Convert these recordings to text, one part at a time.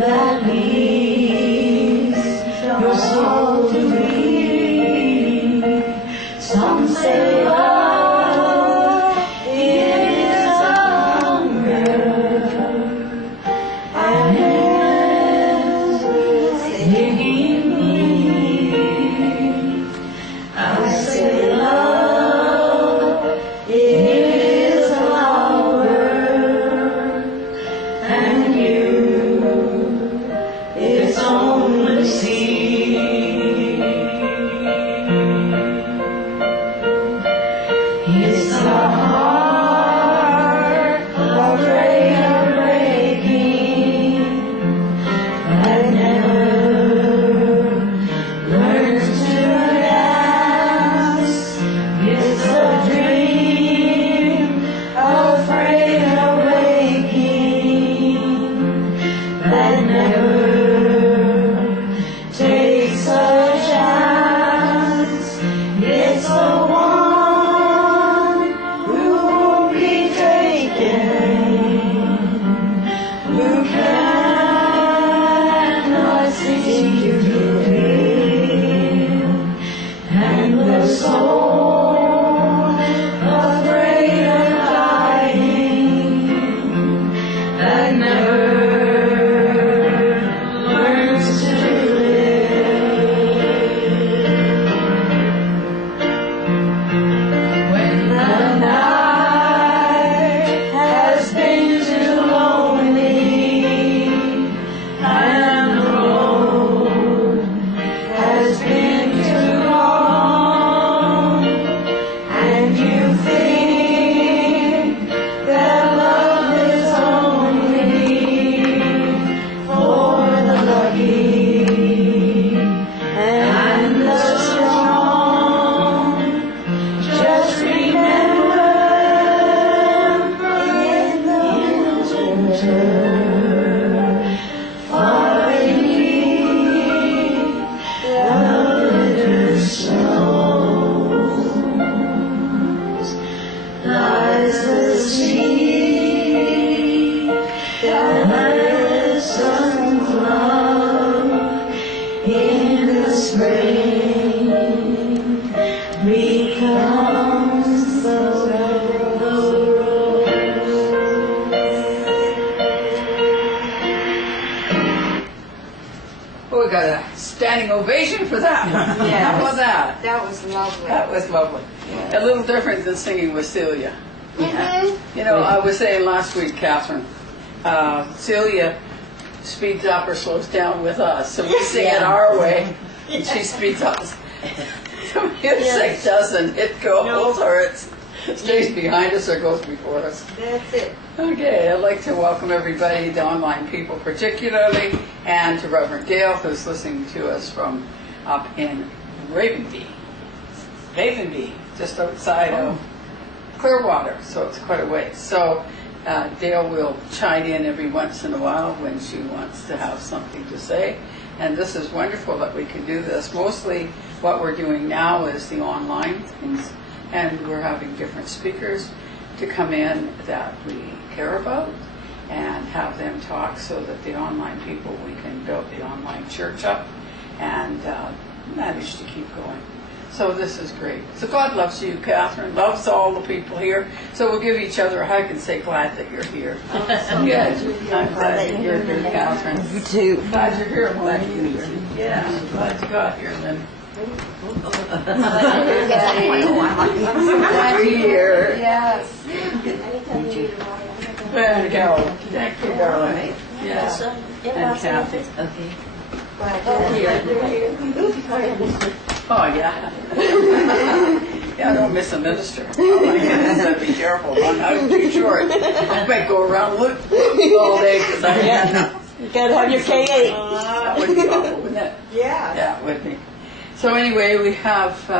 that leads your soul to me. Some say love is hunger, and is taking me. I say love is power, and you, it's only seed. It's the heart afraid of breaking that never learns to dance. It's the dream afraid of waking that never takes a chance. It's the one who won't be taken, who cannot see you feel, and the soul afraid of dying that never learns to live. When the night has been too lonely and the road has been too long, and you think that love is only for the lucky and the strong, just remember in the winter, far beneath the winter snows, lies the sea that listens love in the spring becomes the rose. Oh, we got a standing ovation for that one. Yes. How about that? That was lovely. That was lovely. A little different than singing with Celia. Mhm. You know, I was saying last week, Catherine, Celia speeds up or slows down with us, so we sing it our way, and she speeds up. The music doesn't. It goes, or it stays behind us or goes before us. That's it. Okay, I'd like to welcome everybody, the online people particularly, and to Reverend Dale, who's listening to us from up in Ravenby, just outside of Clearwater, so it's quite a ways. So Dale will chime in every once in a while when she wants to have something to say, and this is wonderful that we can do this. Mostly what we're doing now is the online things, and we're having different speakers to come in that we care about and have them talk so that the online people, we can build the online church up and manage to keep going. So this is great. So God loves you, Catherine, loves all the people here. So we'll give each other a hug and say, glad that you're here. Good. I'm glad you're here, Catherine. You too. Glad you're here. I'm glad you meet you. Yeah, I'm glad you got here, Lynn. Glad you're here. Yes. There you go. Thank you, darling. Yeah. And Kathy. Okay. Oh, yeah. Yeah, don't miss a minister. Oh, my goodness, I'd be careful. I'm too short. I might go around loop all day because I can't. You gotta have your K8. That would be awful, wouldn't it? Yeah. Yeah, it would be. So anyway, we have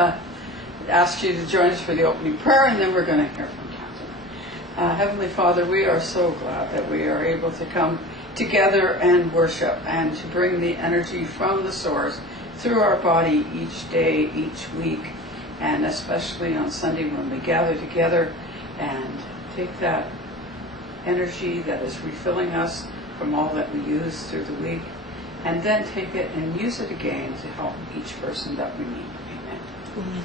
asked you to join us for the opening prayer, and then we're going to hear from Katharine. Heavenly Father, we are so glad that we are able to come together and worship and to bring the energy from the source through our body each day, each week, and especially on Sunday when we gather together and take that energy that is refilling us from all that we use through the week, and then take it and use it again to help each person that we meet. Amen.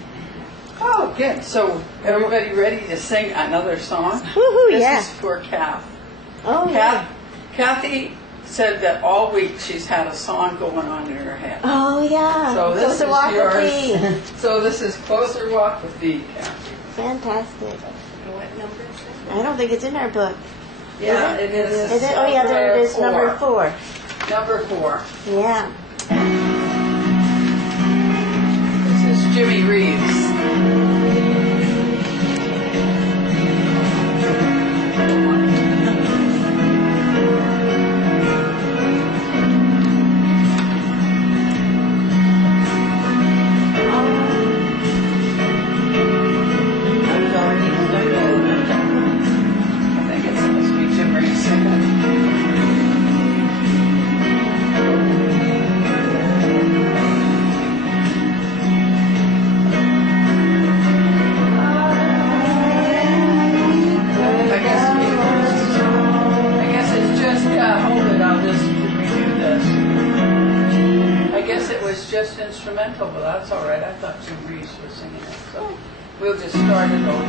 Oh, good. So everybody ready to sing another song? Woohoo, This yeah. is for Kath. Oh, yeah. Kathy said that all week she's had a song going on in her head. Oh, yeah. So this Closer is Walk with yours. Thee. So this is Closer Walk with Thee, Kathy. Fantastic. What number is that? I don't think it's in our book. Yeah, it is. Is it? Oh, yeah, there it is, number 4. Number 4. Yeah. This is Jimmy Reeves. I think it's supposed to be Jim Reeves singing. I guess it's just, hold it, I'll just review this. I guess it was just instrumental, but that's all right. I thought Jim Reeves was singing it, so we'll just start it over.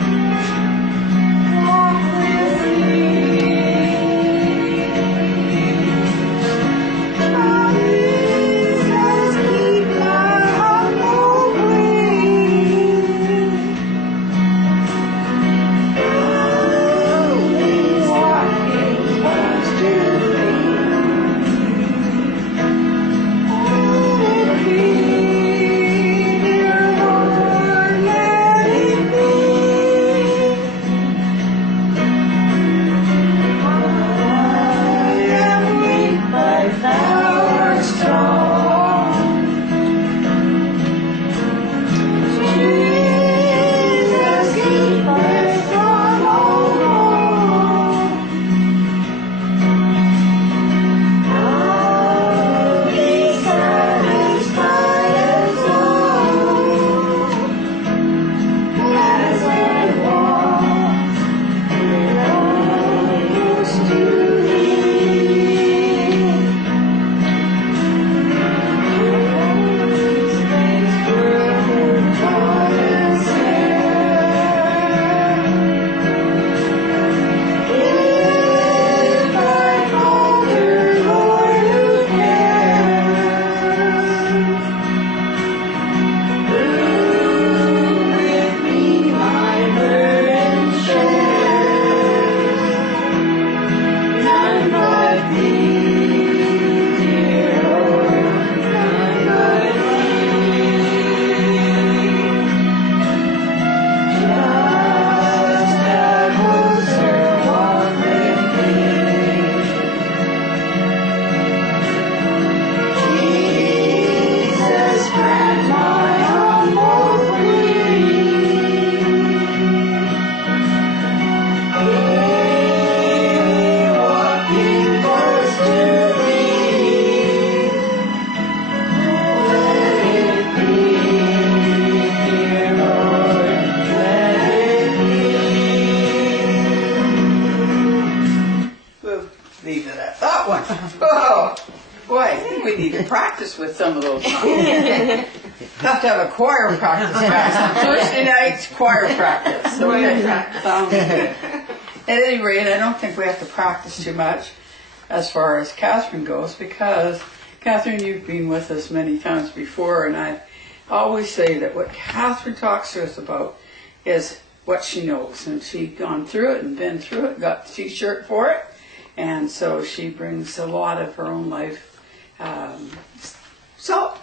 Leave it at that one. Oh, boy, I think we need to practice with some of those songs. Have to have a choir practice, guys. Thursday night's choir practice. Okay. Sounds good. At any rate, I don't think we have to practice too much as far as Katharine goes, because Katharine, you've been with us many times before, and I always say that what Katharine talks to us about is what she knows, and she's gone through it and been through it, got the t-shirt for it. And so she brings a lot of her own life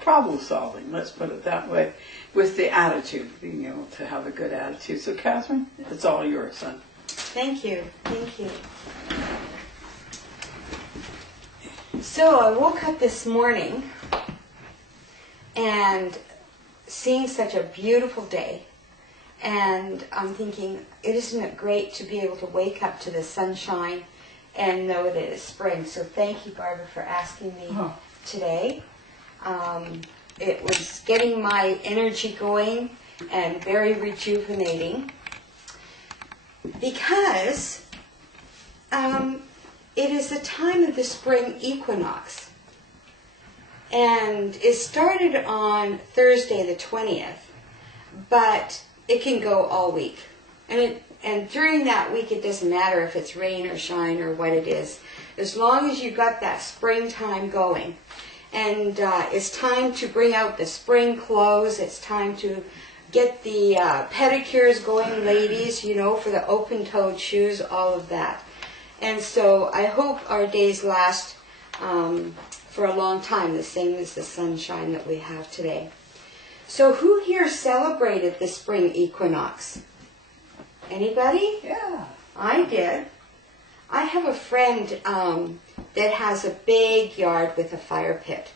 problem solving, let's put it that way, with the attitude, being able to have a good attitude. So Katharine, it's all yours, son. Thank you. Thank you. So I woke up this morning and seeing such a beautiful day. And I'm thinking, isn't it great to be able to wake up to the sunshine and know that it's spring. So thank you, Barbara, for asking me today. It was getting my energy going and very rejuvenating because it is the time of the spring equinox. And it started on Thursday the 20th, but it can go all week. And during that week, it doesn't matter if it's rain or shine or what it is, as long as you got that springtime going. And it's time to bring out the spring clothes. It's time to get the pedicures going, ladies, you know, for the open-toed shoes, all of that. And so I hope our days last for a long time, the same as the sunshine that we have today. So who here celebrated the spring equinox? Anybody? Yeah. I did. I have a friend that has a big yard with a fire pit.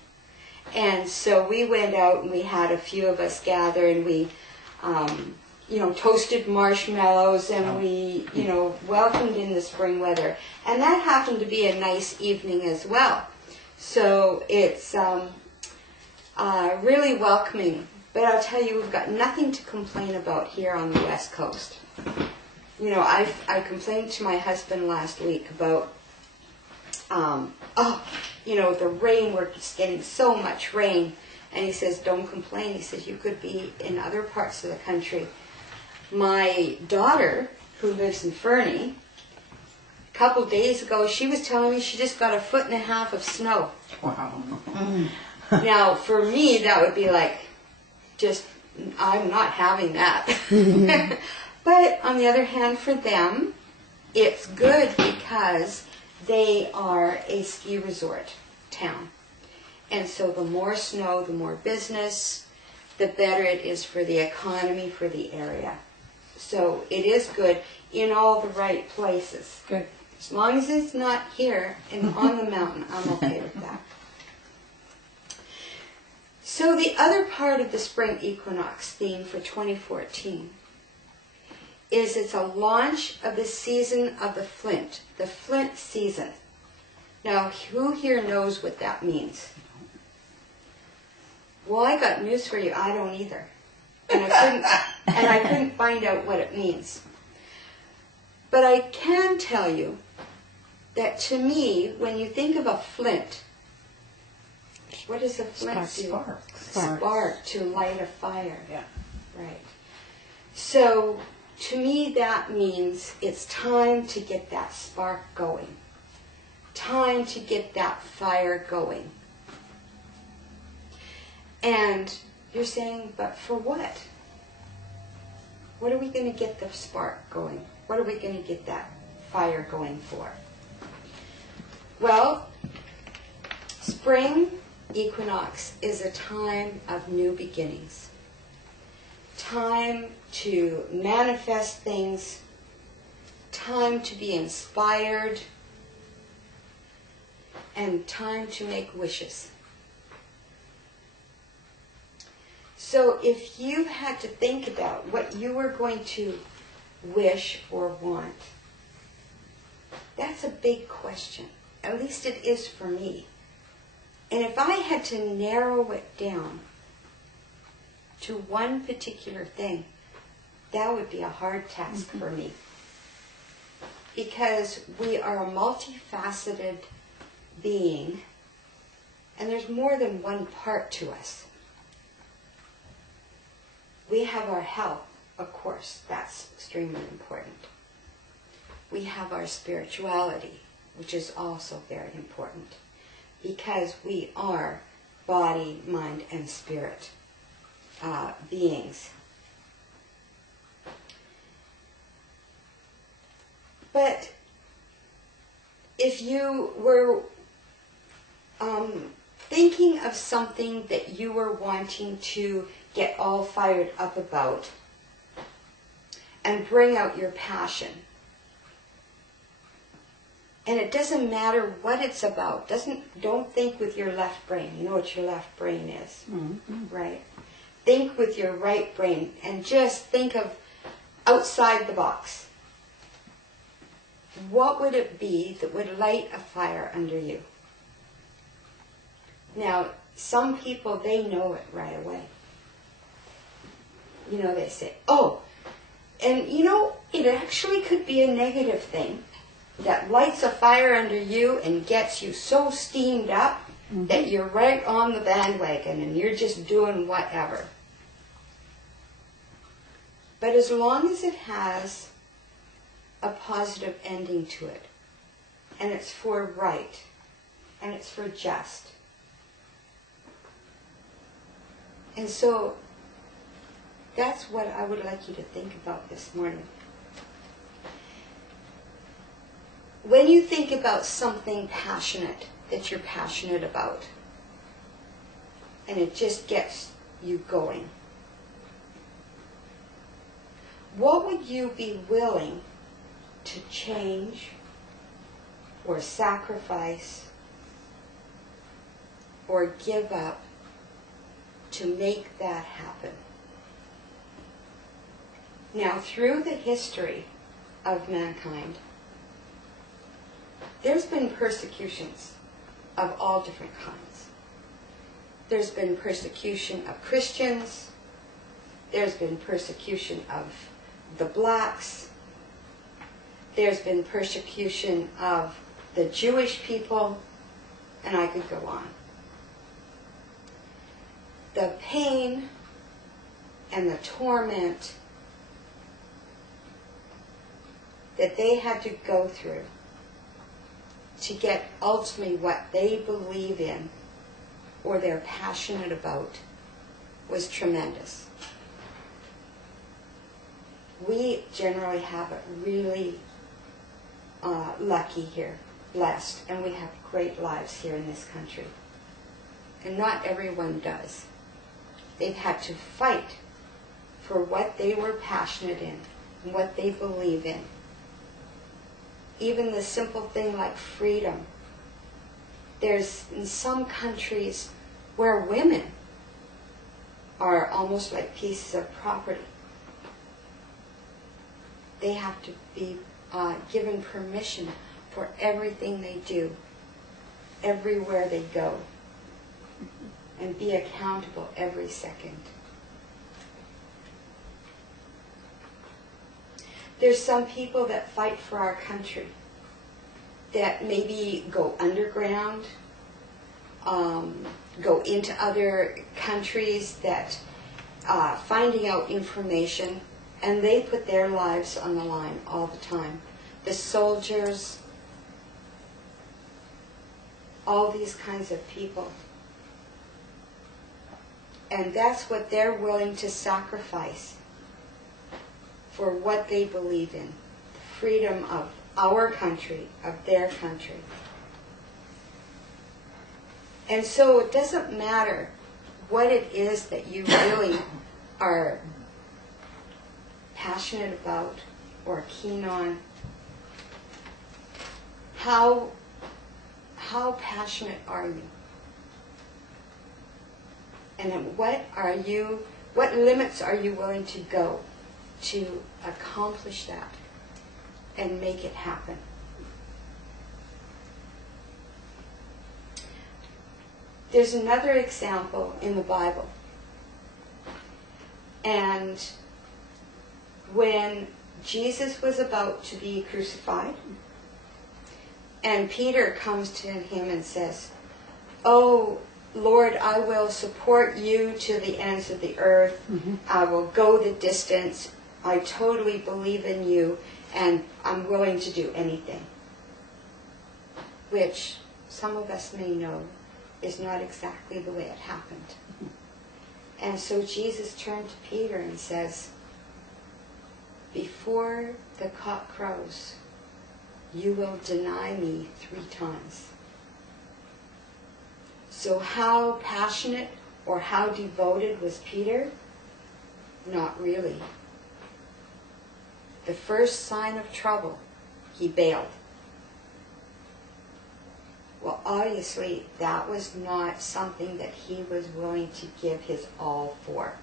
And so we went out and we had a few of us gather and we, toasted marshmallows and we, welcomed in the spring weather. And that happened to be a nice evening as well. So it's really welcoming. But I'll tell you, we've got nothing to complain about here on the West Coast. You know, I complained to my husband last week about, the rain, we're just getting so much rain. And he says, don't complain. He says, you could be in other parts of the country. My daughter, who lives in Fernie, a couple days ago, she was telling me she just got 1.5 feet of snow. Wow. Now, for me, that would be like, I'm not having that. But on the other hand, for them, it's good because they are a ski resort town. And so the more snow, the more business, the better it is for the economy, for the area. So it is good in all the right places. Good. As long as it's not here and on the mountain, I'm okay with that. So the other part of the spring equinox theme for 2014 is it's a launch of the season of the flint season. Now, who here knows what that means? Well, I got news for you. I don't either. And I couldn't find out what it means. But I can tell you that to me, when you think of a flint, what does a flint do? Spark to light a fire. Yeah. Right. So to me, that means it's time to get that spark going. Time to get that fire going. And you're saying, but for what? What are we going to get the spark going? What are we going to get that fire going for? Well, spring equinox is a time of new beginnings. Time to manifest things. Time to be inspired. And time to make wishes. So if you had to think about what you were going to wish or want, that's a big question. At least it is for me. And if I had to narrow it down to one particular thing, that would be a hard task for me. Because we are a multifaceted being, and there's more than one part to us. We have our health, of course, that's extremely important. We have our spirituality, which is also very important, because we are body, mind, and spirit beings. But if you were thinking of something that you were wanting to get all fired up about and bring out your passion, and it doesn't matter what it's about. Don't think with your left brain. You know what your left brain is, right? Think with your right brain and just think of outside the box. What would it be that would light a fire under you? Now, some people, they know it right away. You know, they say, oh, and you know, it actually could be a negative thing. that lights a fire under you and gets you so steamed up that you're right on the bandwagon and you're just doing whatever. But as long as it has a positive ending to it, and it's for right, and it's for just. And so that's what I would like you to think about this morning. When you think about something passionate that you're passionate about, and it just gets you going, what would you be willing to change or sacrifice or give up to make that happen? Now, through the history of mankind, there's been persecutions of all different kinds. There's been persecution of Christians. There's been persecution of the blacks. There's been persecution of the Jewish people, and I could go on. The pain and the torment that they had to go through to get ultimately what they believe in or they're passionate about was tremendous. We generally have it really lucky here, blessed, and we have great lives here in this country. And not everyone does. They've had to fight for what they were passionate in and what they believe in. Even the simple thing like freedom. There's in some countries where women are almost like pieces of property. They have to be given permission for everything they do, everywhere they go, and be accountable every second. There's some people that fight for our country that maybe go underground, go into other countries that finding out information, and they put their lives on the line all the time. The soldiers, all these kinds of people. And that's what they're willing to sacrifice for what they believe in. The freedom of our country, of their country. And so it doesn't matter what it is that you really are passionate about or keen on. How passionate are you? And what limits are you willing to go to accomplish that and make it happen? There's another example in the Bible. And when Jesus was about to be crucified, and Peter comes to him and says, "Oh, Lord, I will support you to the ends of the earth. I will go the distance. I totally believe in you, and I'm willing to do anything." Which some of us may know is not exactly the way it happened. And so Jesus turned to Peter and says, "Before the cock crows, you will deny me 3 times. So how passionate or how devoted was Peter? Not really. The first sign of trouble, he bailed. Well, obviously, that was not something that he was willing to give his all for.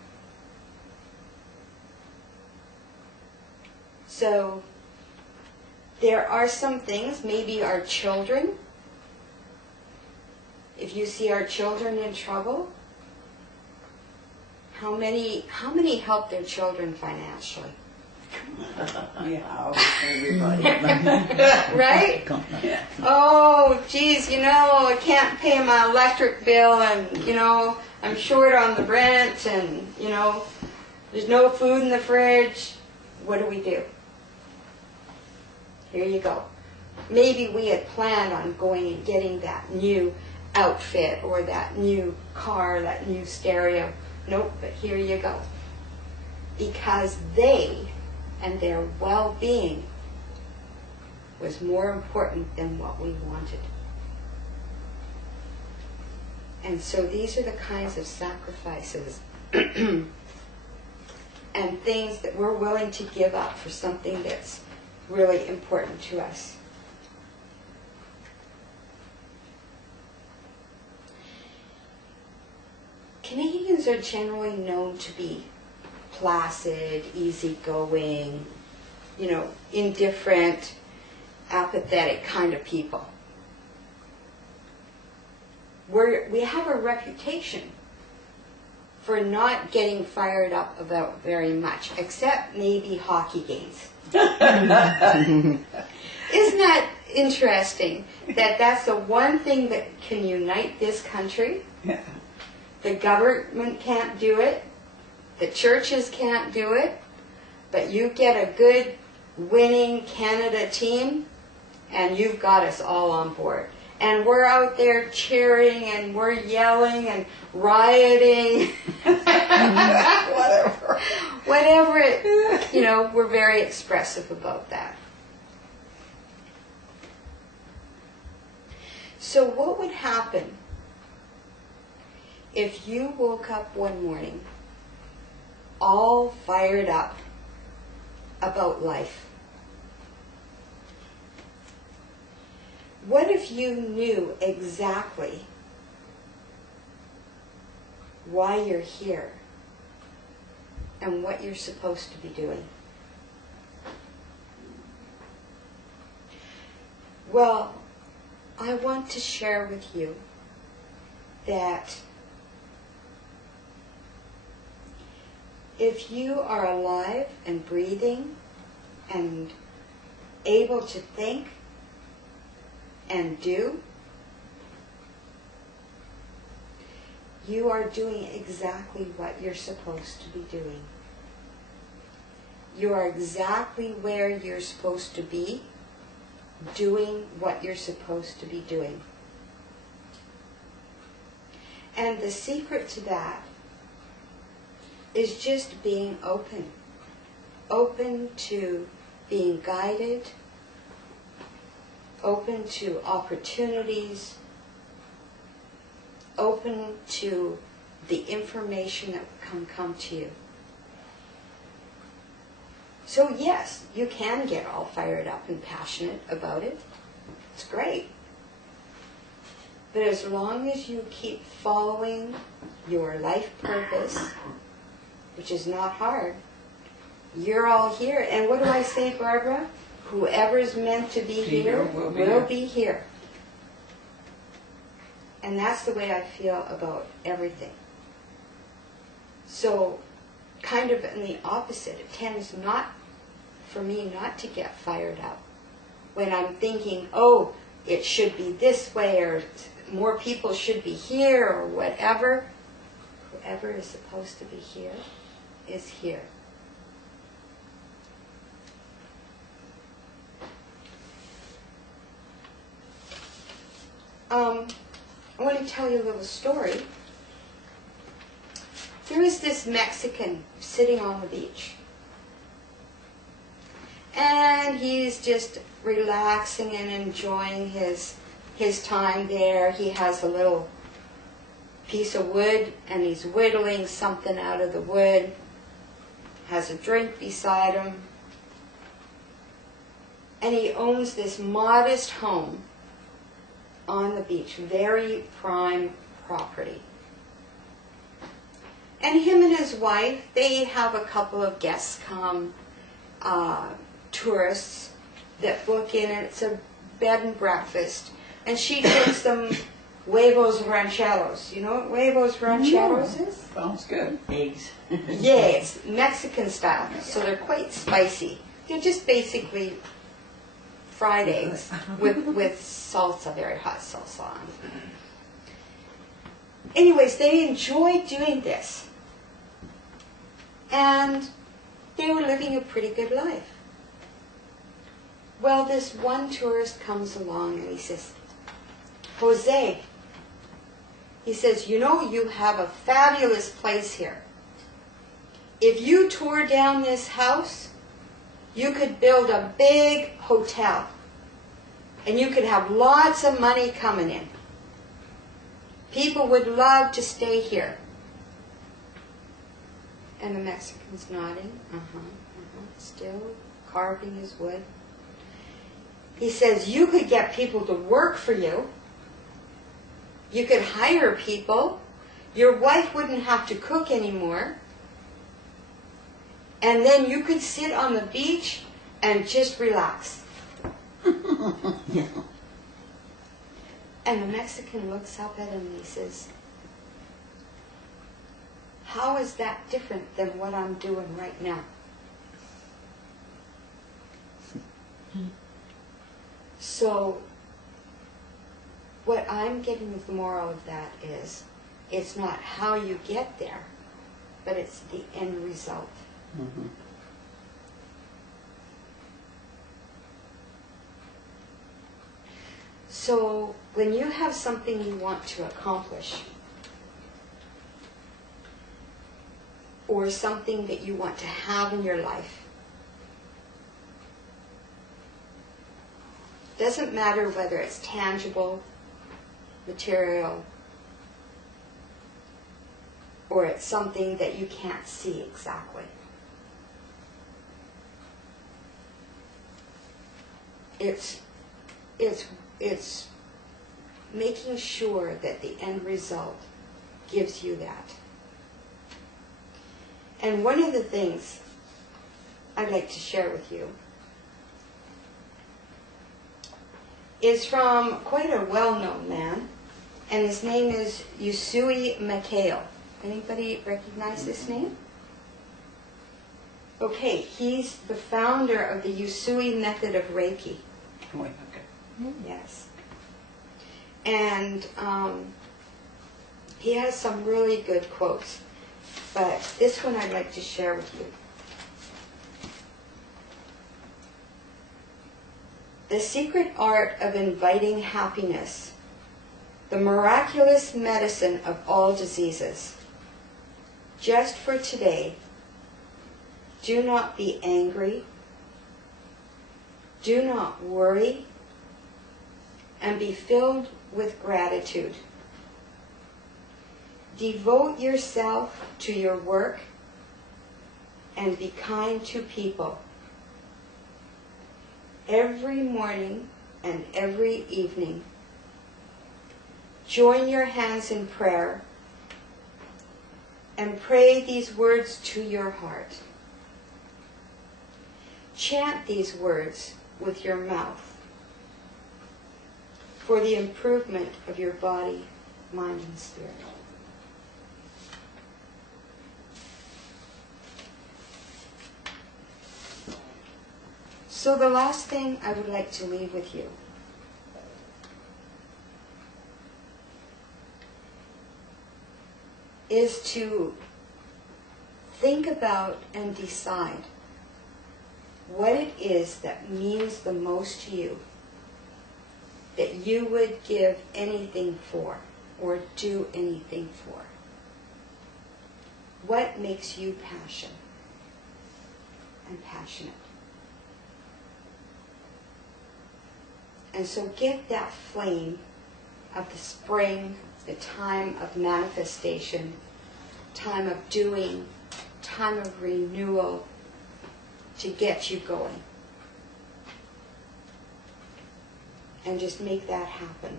So, there are some things, maybe our children, if you see our children in trouble, how many help their children financially? Yeah, everybody. Right? Yeah. Oh, geez, I can't pay my electric bill, and, I'm short on the rent, and, there's no food in the fridge. What do? Here you go. Maybe we had planned on going and getting that new outfit or that new car, that new stereo. Nope, but here you go. Because they and their well-being was more important than what we wanted. And so these are the kinds of sacrifices and things that we're willing to give up for something that's really important to us. Canadians are generally known to be placid, easygoing, indifferent, apathetic kind of people. We have a reputation for not getting fired up about very much, except maybe hockey games. Isn't that interesting that that's the one thing that can unite this country? Yeah. The government can't do it. The churches can't do it. But you get a good winning Canada team and you've got us all on board. And we're out there cheering and we're yelling and rioting. Whatever it, we're very expressive about that. So what would happen if you woke up one morning all fired up about life? What if you knew exactly why you're here and what you're supposed to be doing? Well, I want to share with you that if you are alive and breathing and able to think and do, you are doing exactly what you're supposed to be doing. You are exactly where you're supposed to be, doing what you're supposed to be doing. And the secret to that is just being open. Open to being guided, open to opportunities, open to the information that can come to you. So yes, you can get all fired up and passionate about it. It's great. But as long as you keep following your life purpose, which is not hard, you're all here. And what do I say, Barbara? Whoever's meant to be here will be here. And that's the way I feel about everything. So, kind of in the opposite, it tends for me not to get fired up. When I'm thinking, oh, it should be this way, or more people should be here, or whatever. Whoever is supposed to be here is here. I want to tell you a little story. There was this Mexican sitting on the beach. And he's just relaxing and enjoying his time there. He has a little piece of wood and he's whittling something out of the wood. Has a drink beside him. And he owns this modest home on the beach, very prime property. And him and his wife, they have a couple of guests come, tourists that book in, and it's a bed and breakfast. And she takes them huevos rancheros. You know what huevos rancheros is? Sounds good. Eggs. Yeah, it's Mexican style, so they're quite spicy. They're just basically fried eggs with salsa, very hot salsa on. Anyways, they enjoyed doing this. And they were living a pretty good life. Well, this one tourist comes along and he says, Jose, he says, you know, you have a fabulous place here. If you tore down this house, you could build a big hotel. And you could have lots of money coming in. People would love to stay here. And the Mexican's nodding. Still carving his wood. He says, you could get people to work for you. You could hire people. Your wife wouldn't have to cook anymore. And then you could sit on the beach and just relax. And the Mexican looks up at him and he says, how is that different than what I'm doing right now? So, what I'm getting with the moral of that is, it's not how you get there, but it's the end result. Mm-hmm. So, when you have something you want to accomplish, or something that you want to have in your life, doesn't matter whether it's tangible, material, or it's something that you can't see exactly. It's making sure that the end result gives you that. And one of the things I'd like to share with you is from quite a well-known man, and his name is Usui Mikhail. Anybody recognize this name? Okay, he's the founder of the Usui method of Reiki. Wait, okay. Yes. And he has some really good quotes, but this one I'd like to share with you. The secret art of inviting happiness, the miraculous medicine of all diseases. Just for today, do not be angry, do not worry, and be filled with gratitude. Devote yourself to your work and be kind to people. Every morning and every evening, join your hands in prayer and pray these words to your heart. Chant these words with your mouth for the improvement of your body, mind, and spirit. So the last thing I would like to leave with you is to think about and decide what it is that means the most to you, that you would give anything for or do anything for. What makes you passionate? And so get that flame of the spring, the time of manifestation, time of doing, time of renewal, to get you going. And just make that happen.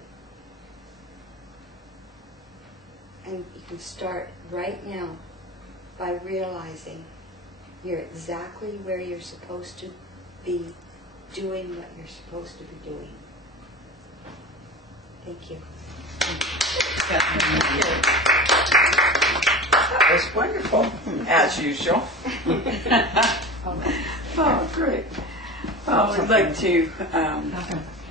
And you can start right now by realizing you're exactly where you're supposed to be, doing what you're supposed to be doing. Thank you. That was wonderful, as usual. Oh, great. Well, I'd like to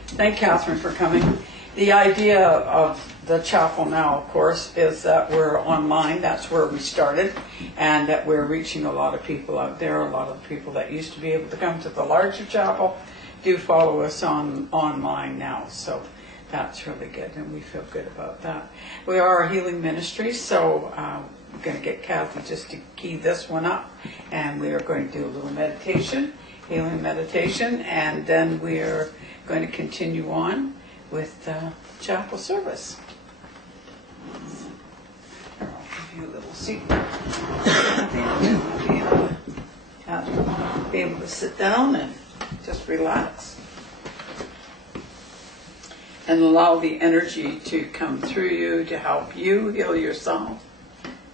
thank Katharine for coming. The idea of the chapel now, of course, is that we're online. That's where we started, and that we're reaching a lot of people out there. A lot of the people that used to be able to come to the larger chapel do follow us online now. So that's really good, and we feel good about that. We are a healing ministry, so I'm going to get Kathy just to key this one up, and we are going to do a little meditation, healing meditation, and then we are going to continue on with chapel service. Here, I'll give you a little seat. Be able to sit down and just relax. And allow the energy to come through you to help you heal yourself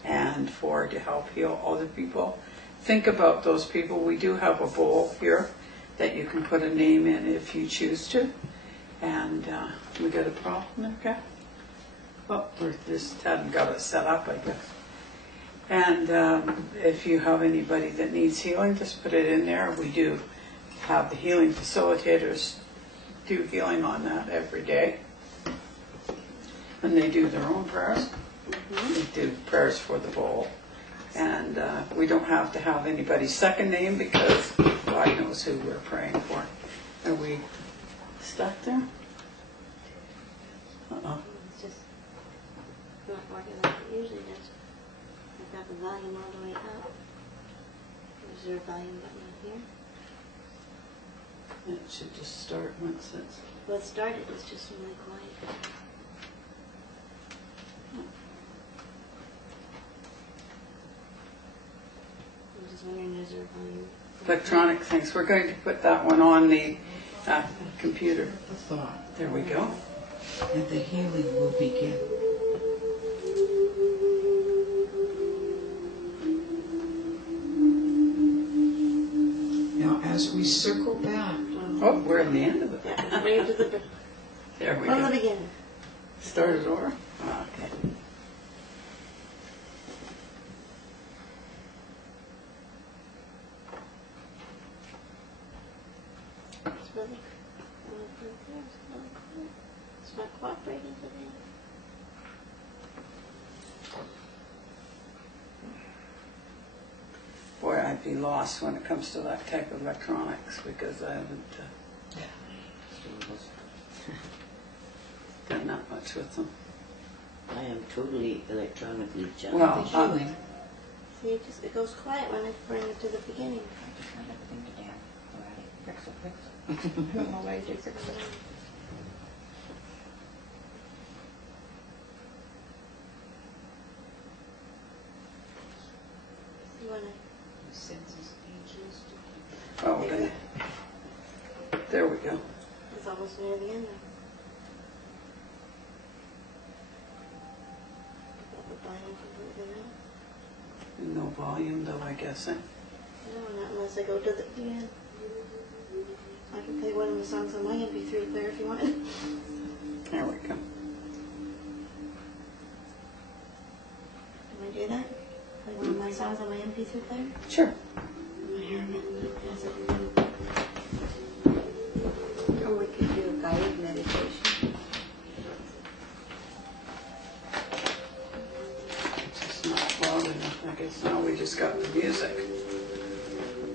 and to help heal other people. Think about those people. We do have a bowl here that you can put a name in if you choose to. And we got a problem there, okay? Well, we just hadn't got it set up, I guess. And if you have anybody that needs healing, just put it in there. We do have the healing facilitators do healing on that every day. And they do their own prayers. They do prayers for the bowl. And we don't have to have anybody's second name because God knows who we're praying for. Are we stuck there? Uh-oh. It's just not working like it usually does. I've got the volume all the way up. Is there a volume button up here? It should just start once it's... Well, it started. It's just really quiet. I'm just wondering, is there a volume? Electronic things. We're going to put that one on the computer. The thought, There we go. and the healing will begin. Now, as we circle back, Oh, we're at the end of it. Yeah, bring it to the There we from the go. beginning. Start it over? Oh, okay. It's really, it's not cooperating today. Boy, I'd be lost when it comes to that type of electronics because I haven't done that much with them. I am totally electronically the challenged. Well, healing, See, it goes quiet when I bring it to the beginning. You wanna, oh, we're gonna, there we go. it's almost near the end now. Got the volume completely out. No volume though, I guess. Eh? No, not unless I go to the end. I can play one of the songs on my MP3 player if you want. There we go. Can I do that? Play one of my songs on my MP3 player? Sure. Or we could do a guided meditation. It's just not loud enough. I guess now we just got the music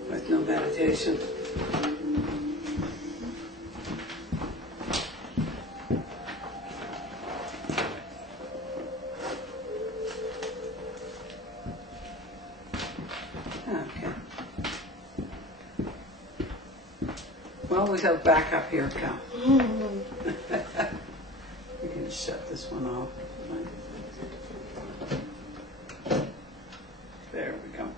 with no meditation. Okay. Well, we have backup here, Cal. We can shut this one off. There we go.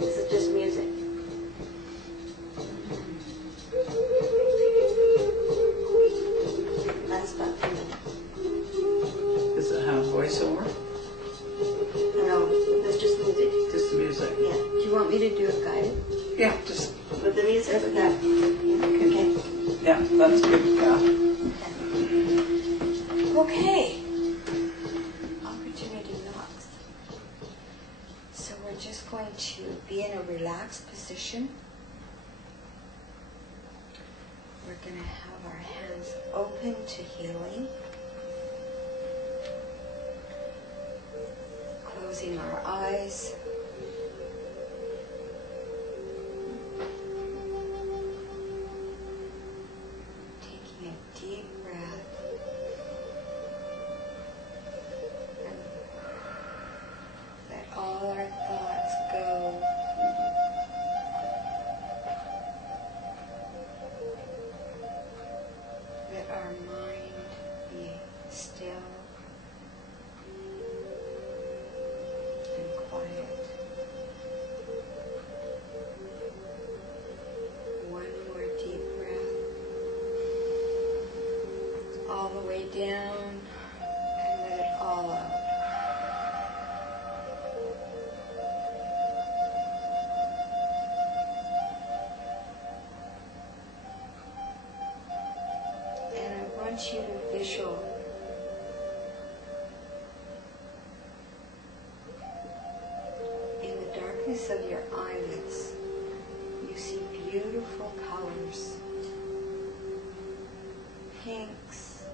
This is just music. That's about 2 minutes. Does it have voiceover? No, that's just music. Just music. Yeah. Do you want me to do a guided? with the music with that. Okay. Yeah, that's good, yeah. Okay. Opportunity knocks. So we're just going to be in a relaxed position. We're going to have our hands open to healing. Closing our eyes. Taking a deep breath. And let all our thoughts go. Let our mind be still and quiet. One more deep breath. All the way down and let it all out. And I want you to visual in the darkness of your eyelids, you see beautiful colors, pinks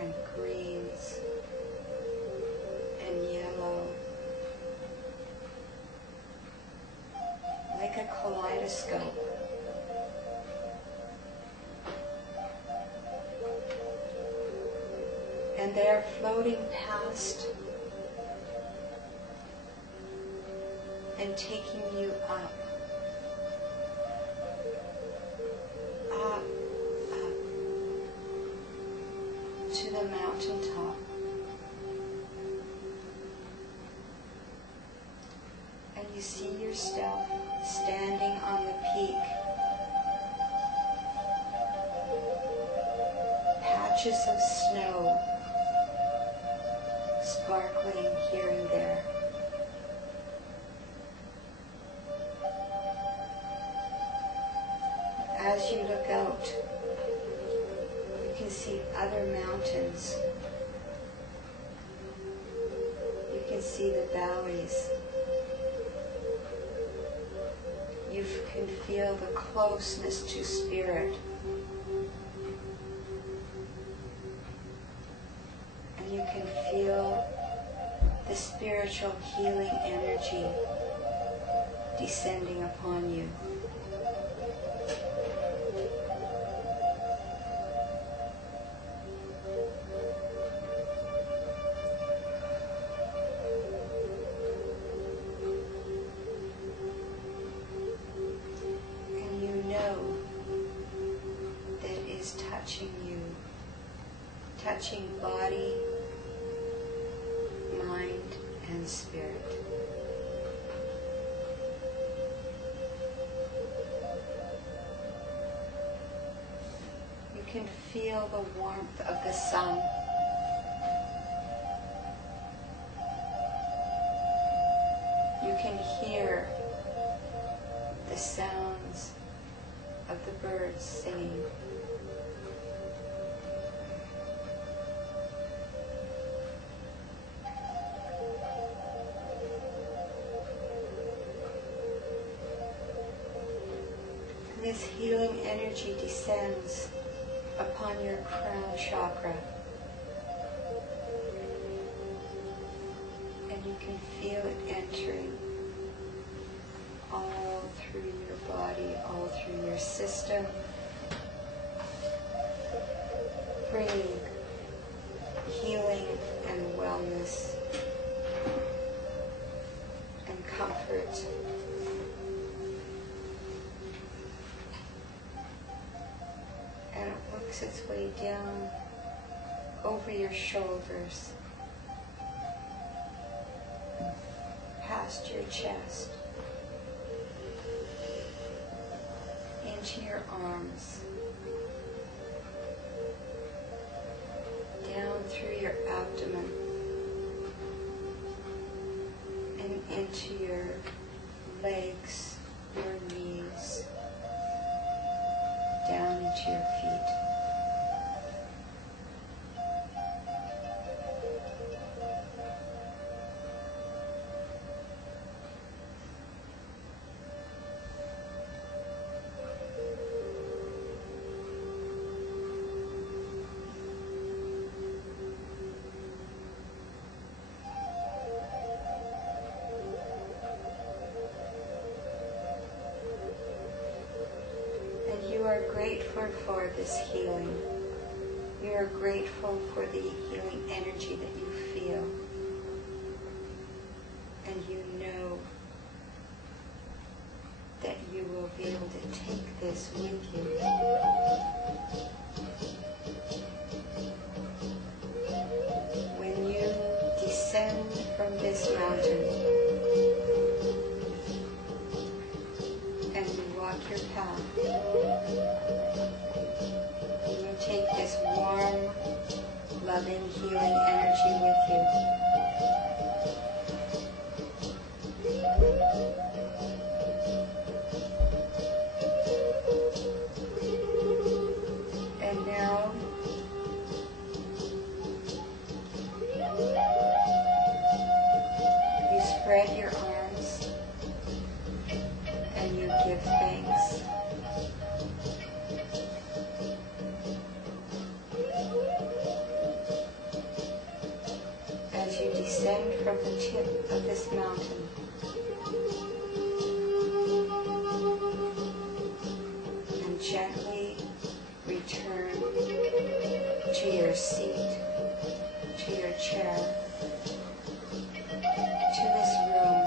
and greens and yellow, like a kaleidoscope. And they're floating past and taking you up, up, up to the mountaintop. And you see yourself standing on the peak. Patches of snow sparkling here and there. As you look out, you can see other mountains. You can see the valleys. You can feel the closeness to spirit. And you can feel the spiritual healing energy descending upon you. And you know that it is touching you, touching body, mind, and spirit. You can feel the warmth of the sun. You can hear the sounds of the birds singing. And this healing energy descends upon your crown chakra. And you can feel it entering all through your body, all through your system, bringing healing and wellness and comfort. And it works its way down over your shoulders, past your chest, into your arms, down through your abdomen, and into your legs, your knees, down into your feet. You are grateful for this healing. You are grateful for the healing energy that you feel. And you know that you will be able to take this with you. When you descend from this mountain and you walk your path, you take this warm, loving, healing energy with you. And now, you spread your arms and you give thanks. As you descend from the tip of this mountain, and gently return to your seat, to your chair, to this room,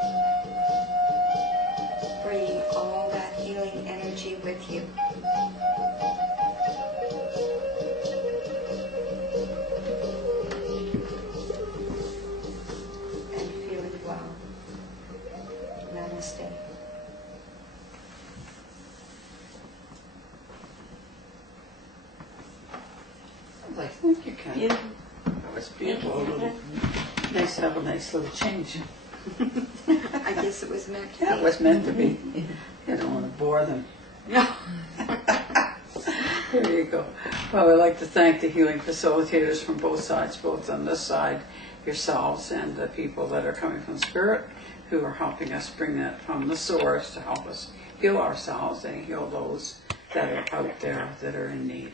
bringing all that healing energy with you. And feeling well. Namaste. Thank you, Ken. That was beautiful. Nice to have a nice little change. I guess it was meant to be. Yeah, it was meant to be. You don't want to bore them. No. There you go. Well, I'd like to thank the healing facilitators from both sides, both on this side, yourselves, and the people that are coming from Spirit, who are helping us bring that from the source to help us heal ourselves and heal those that are out there that are in need.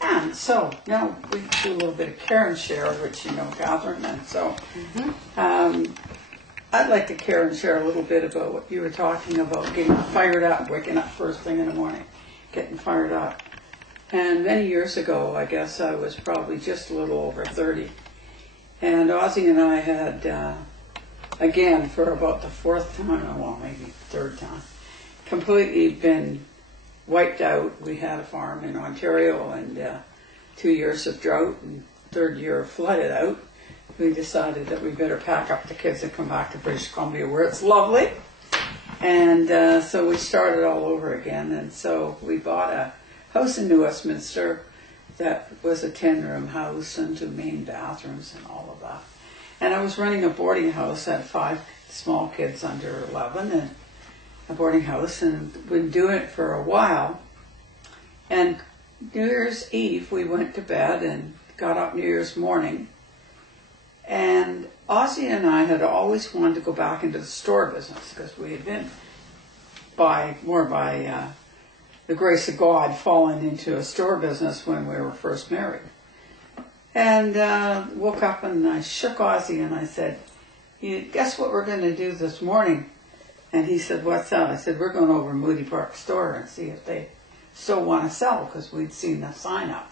And so now we do a little bit of care and share, which you know, Katharine, and so I'd like to care and share a little bit about what you were talking about, getting fired up, waking up first thing in the morning, getting fired up. And many years ago, I guess I was probably just a little over 30, and Ozzy and I had, again, for about the fourth time, well, maybe third time, completely been wiped out. We had a farm in Ontario, and 2 years of drought, and third year flooded out. We decided that we better pack up the kids and come back to British Columbia, where it's lovely. And so we started all over again. And so we bought a house in New Westminster that was a 10-room house and 2 main bathrooms and all of that. And I was running a boarding house, had 5 small kids under 11, and a boarding house, and been doing it for a while. And New Year's Eve, we went to bed and got up New Year's morning. And Ozzy and I had always wanted to go back into the store business, because we had been by the grace of God fallen into a store business when we were first married. And woke up and I shook Ozzy and I said, guess what we're going to do this morning? And he said, what's that? I said, we're going over to Moody Park store and see if they still want to sell, because we'd seen the sign up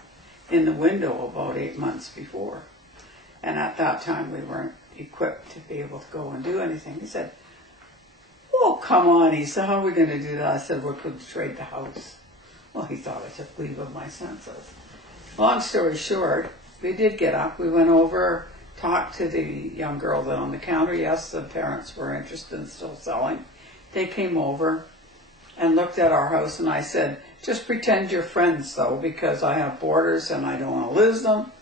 in the window about 8 months before. And at that time, we weren't equipped to be able to go and do anything. He said, oh, come on. He said, how are we going to do that? I said, we're going to trade the house. Well, he thought I took leave of my senses. Long story short, we did get up. We went over, talked to the young girl that on the counter. Yes, the parents were interested in still selling. They came over and looked at our house, and I said, just pretend you're friends, though, because I have boarders and I don't want to lose them,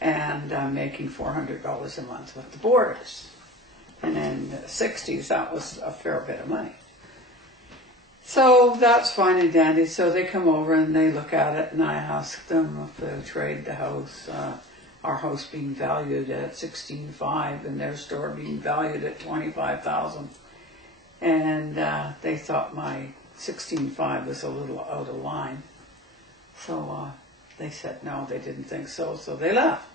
and I'm making $400 a month with the boarders. And in the 60s, that was a fair bit of money. So that's fine and dandy. So they come over and they look at it, and I ask them if they'll trade the house. Our house being valued at $16,500 and their store being valued at $25,000. And they thought my $16,500 was a little out of line. So they said no, they didn't think so. So they left.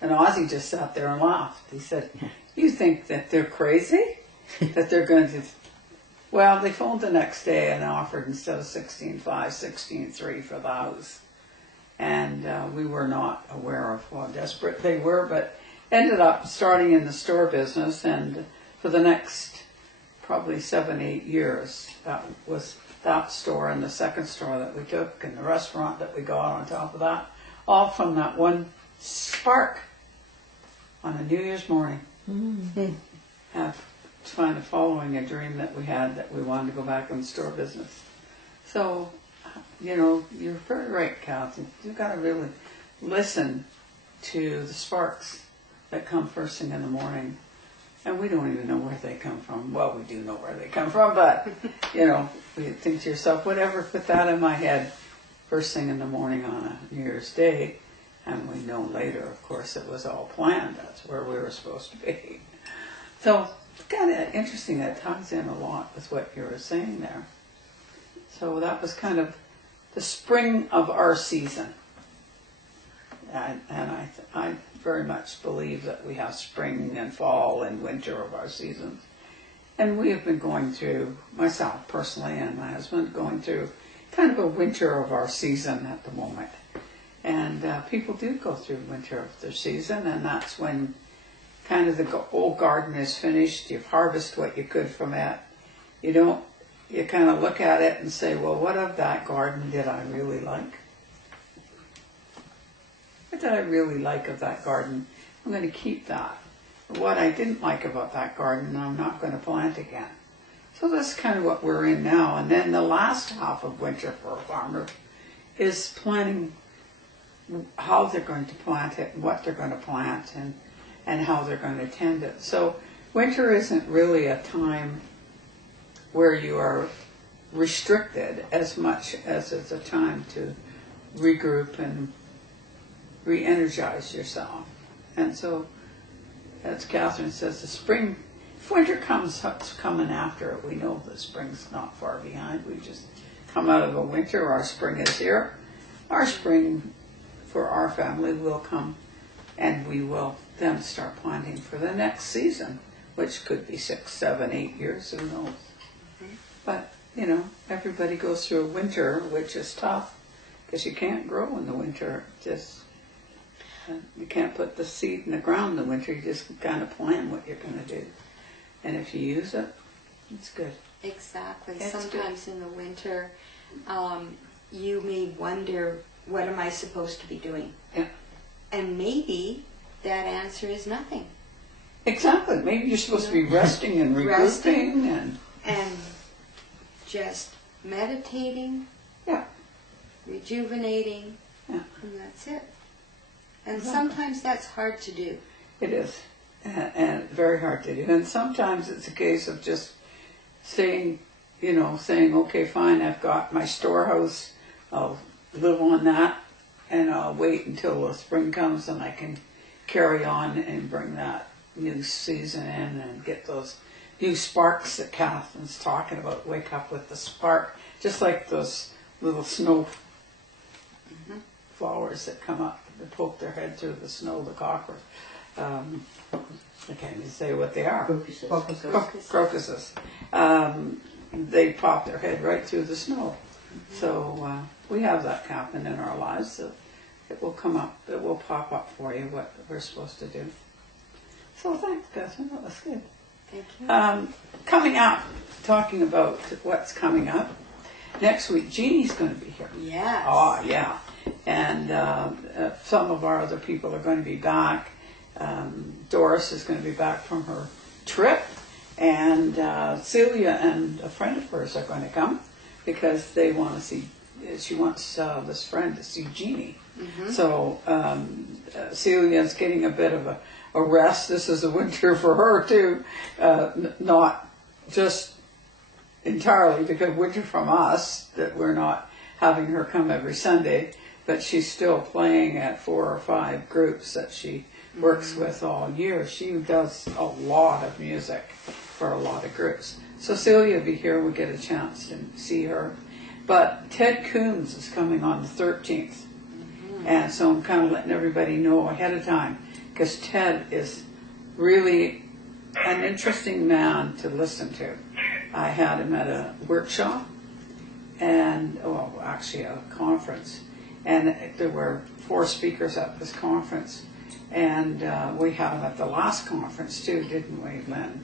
And Ozzy just sat there and laughed. He said, "You think that they're crazy? That they're going to..." Well, they phoned the next day and offered, instead of $16,500, $16,300 for the house. And we were not aware of how desperate they were, but ended up starting in the store business. And for the next probably 7-8 years, that was that store and the second store that we took and the restaurant that we got on top of that, all from that one spark on a New Year's morning. Mm-hmm. Kind of following a dream that we had, that we wanted to go back in the store business. So, you know, you're very right, Kathy. You've got to really listen to the sparks that come first thing in the morning. And we don't even know where they come from. Well, we do know where they come from, but, you know, you think to yourself, whatever put that in my head first thing in the morning on a New Year's Day. And we know later, of course, it was all planned. That's where we were supposed to be. So, kind of interesting. That ties in a lot with what you were saying there. So that was kind of the spring of our season. And I very much believe that we have spring and fall and winter of our seasons. And we have been going through, myself personally and my husband, going through kind of a winter of our season at the moment. And people do go through winter of their season, and that's when kind of the old garden is finished. You've harvested what you could from it. You kind of look at it and say, well, what of that garden did I really like? What did I really like of that garden? I'm going to keep that. What I didn't like about that garden, I'm not going to plant again. So that's kind of what we're in now. And then the last half of winter for a farmer is planning how they're going to plant it, and what they're going to plant, and how they're going to tend it. So winter isn't really a time where you are restricted as much as it's a time to regroup and re-energize yourself. And so, as Katharine says, the spring, if winter comes, it's coming after it. We know the spring's not far behind. We just come out of a winter. Our spring is here. Our spring for our family will come, and we will then start planting for the next season, which could be 6, 7, 8 years, who knows. But, you know, everybody goes through a winter, which is tough, because you can't grow in the winter. You can't put the seed in the ground in the winter. You just kind of plan what you're going to do. And if you use it, it's good. Exactly. It's Sometimes in the winter, you may wonder, what am I supposed to be doing? Yeah. And maybe that answer is nothing. Exactly. Maybe you're supposed to be resting and regrouping and just meditating. Yeah. Rejuvenating. Yeah. And that's it. And Exactly. Sometimes that's hard to do. It is, and very hard to do. And sometimes it's a case of just saying, okay, fine, I've got my storehouse, I'll live on that, and I'll wait until the spring comes and I can carry on and bring that new season in and get those new sparks that Catherine's talking about. Wake up with the spark, just like those little snow flowers that come up and poke their head through the snow, the cockroach. I can't even say what they are. Crocuses. They pop their head right through the snow. So we have that happen in our lives. So it will come up, it will pop up for you what we're supposed to do. So thanks, Katharine. That was good. Thank you. Coming up, talking about what's coming up. Next week, Jeannie's going to be here. Yes. Oh, yeah. And some of our other people are going to be back. Doris is going to be back from her trip. And Celia and a friend of hers are going to come because they want to see, she wants this friend to see Jeannie. Mm-hmm. So Celia's getting a bit of a rest. This is a winter for her too. Not just entirely to good winter from us that we're not having her come every Sunday, but she's still playing at 4 or 5 groups that she works with all year. She does a lot of music for a lot of groups. So Celia will be here. We'll get a chance to see her. But Ted Coombs is coming on the 13th. And so I'm kind of letting everybody know ahead of time, because Ted is really an interesting man to listen to. I had him at a workshop, and, well, actually a conference, and there were 4 speakers at this conference, and we had him at the last conference too, didn't we, Lynn?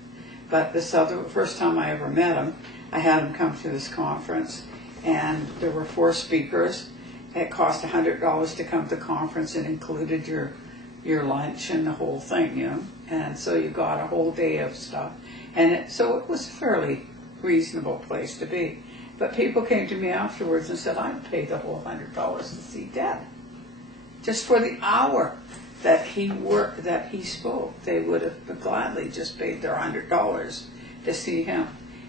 But this first time I ever met him, I had him come to this conference, and there were 4 speakers. It cost $100 to come to the conference, and included your lunch and the whole thing, you know. And so you got a whole day of stuff, and so it was a fairly reasonable place to be. But people came to me afterwards and said, I'd pay the whole $100 to see Ted, just for the hour that he spoke. They would have gladly just paid their $100 to see him.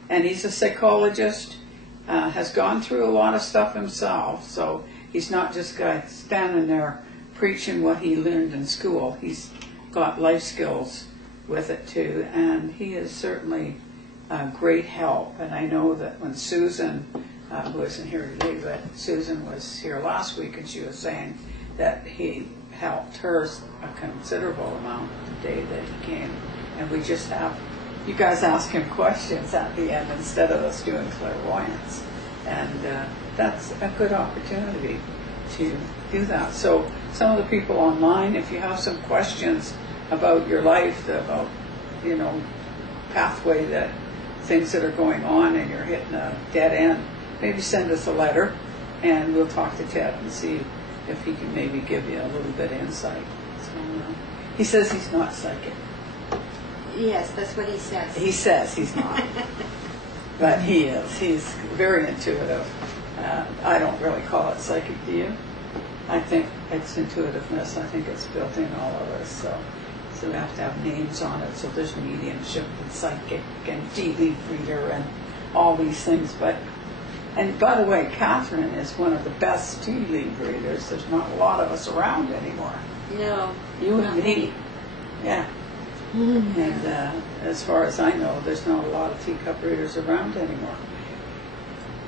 And he's a psychologist, has gone through a lot of stuff himself, so he's not just a guy standing there preaching what he learned in school. He's got life skills with it too, and he is certainly a great help. And I know that when Susan, who isn't here today, but Susan was here last week, and she was saying that he helped her a considerable amount the day that he came. And we just have you guys ask him questions at the end instead of us doing clairvoyance. And that's a good opportunity to do that. So some of the people online, if you have some questions about your life, about, pathway, that things that are going on and you're hitting a dead end, maybe send us a letter and we'll talk to Ted and see if he can maybe give you a little bit of insight. So, he says he's not psychic. Yes, that's what he says. He says he's not. But he is. He's very intuitive. I don't really call it psychic, do you? I think it's intuitiveness. I think it's built in all of us. So we have to have names on it. So there's mediumship and psychic and tea leaf reader and all these things. And by the way, Katharine is one of the best tea leaf readers. There's not a lot of us around anymore. No. You and me. Yeah. Mm-hmm. And as far as I know, there's not a lot of teacup readers around anymore.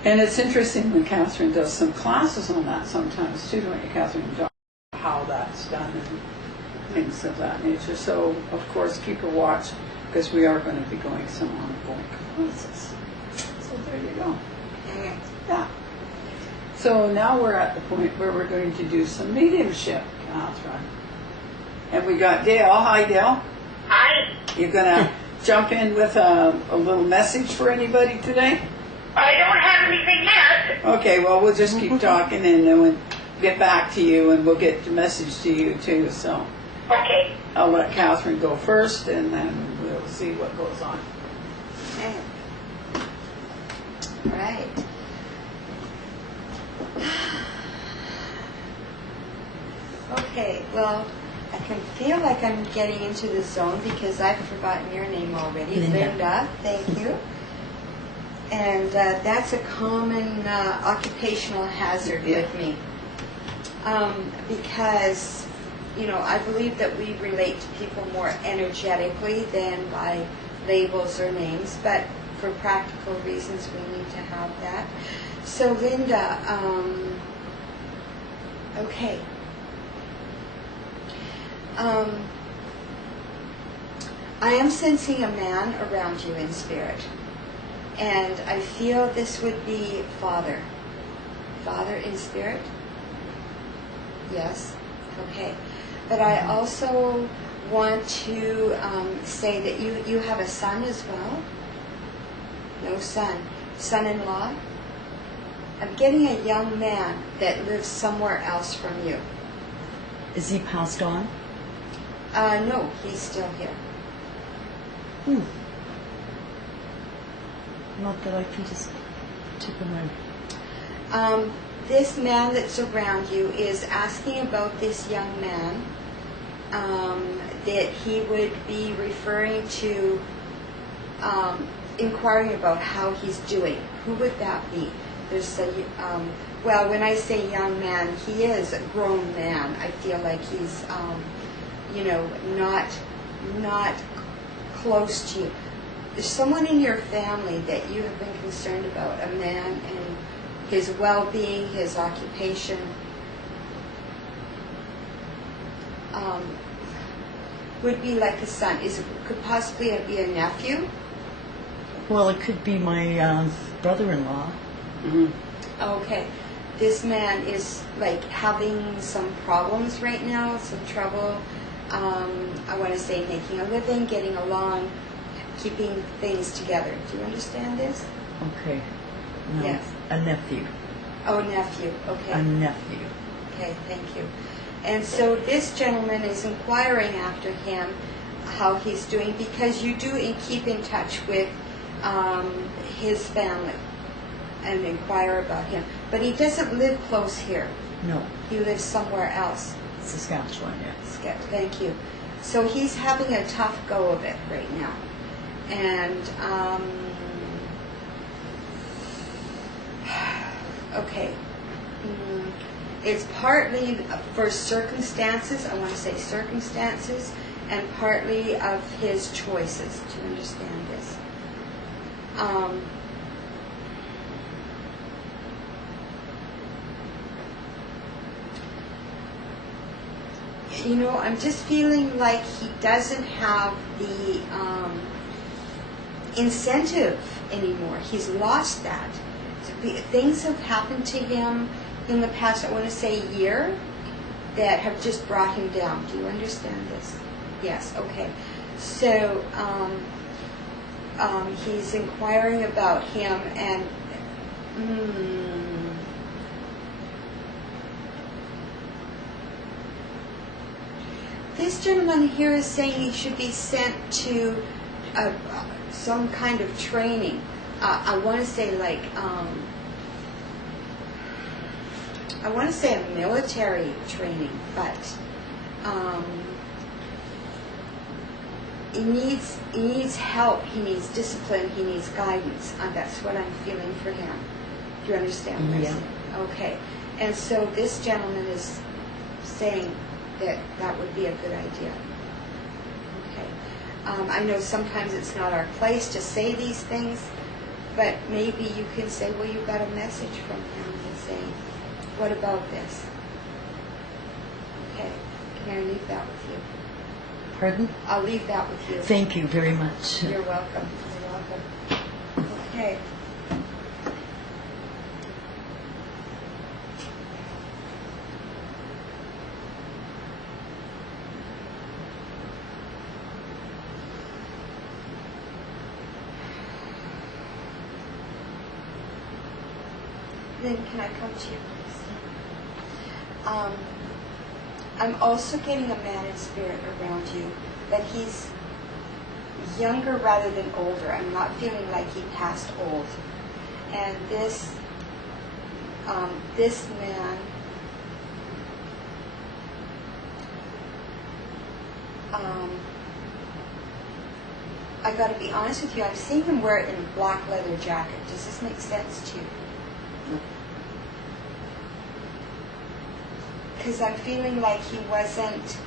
And it's interesting when Katharine does some classes on that sometimes too, don't you, Katharine? Talk about how that's done and things of that nature. So, of course, keep a watch, because we are going to be going some ongoing classes. So there you go. Yeah. So now we're at the point where we're going to do some mediumship, Katharine. And we got Dale. Hi, Dale. Hi. You're going to jump in with a little message for anybody today? I don't have anything yet. Okay, well, we'll just keep talking and then we'll get back to you and we'll get the message to you too. So Okay. I'll let Katharine go first and then we'll see what goes on. Okay. All right. Okay, well, I can feel like I'm getting into the zone because I've forgotten your name already. Linda, thank you. And that's a common occupational hazard with me. Because, I believe that we relate to people more energetically than by labels or names, but for practical reasons we need to have that. So Linda, okay. I am sensing a man around you in spirit, and I feel this would be Father. Father in spirit? Yes? Okay. But I also want to say that you have a son as well? No son. Son-in-law? I'm getting a young man that lives somewhere else from you. Is he passed on? No, he's still here. Not that I can just tip him in. This man that's around you is asking about this young man, that he would be referring to inquiring about how he's doing. Who would that be? There's a, well, when I say young man, he is a grown man. I feel like he's, you know, not close to you. There's someone in your family that you have been concerned about, a man and his well-being, his occupation. Would be like a son. Could possibly be a nephew? Well, it could be my brother-in-law. Okay. This man is like having some problems right now, some trouble. I want to say making a living, getting along, keeping things together. Do you understand this? Okay. No, Yes. a nephew. Oh, nephew. Okay. A nephew. Okay, thank you. And so this gentleman is inquiring after him, how he's doing, because you do keep in touch with his family and inquire about him. But he doesn't live close here. No, He lives somewhere else. Saskatchewan, yeah. Thank you. So he's having a tough go of it right now. And, okay. It's partly for circumstances, I want to say circumstances, and partly of his choices. Do you understand this? You know, I'm just feeling like he doesn't have the incentive anymore. He's lost that. Things have happened to him in the past, I want to say year, that have just brought him down. Do you understand this? Yes, okay. So he's inquiring about him, and this gentleman here is saying he should be sent to some kind of training. I want to say like I want to say a military training, but he needs help, he needs discipline, he needs guidance. That's what I'm feeling for him. Do you understand what I'm saying? Okay. And so this gentleman is saying that would be a good idea. Okay. I know sometimes it's not our place to say these things, but maybe you can say, well, you got a message from him and say, what about this? Okay. Can I leave that with you? Pardon? I'll leave that with you. Thank you very much. You're welcome. You're welcome. Okay. Then can I come to you, please? I'm also getting a man in spirit around you, but he's younger rather than older. I'm not feeling like he passed old. And this man, I got to be honest with you, I'm seeing him wear it in a black leather jacket. Does this make sense to you? Because I'm feeling like he wasn't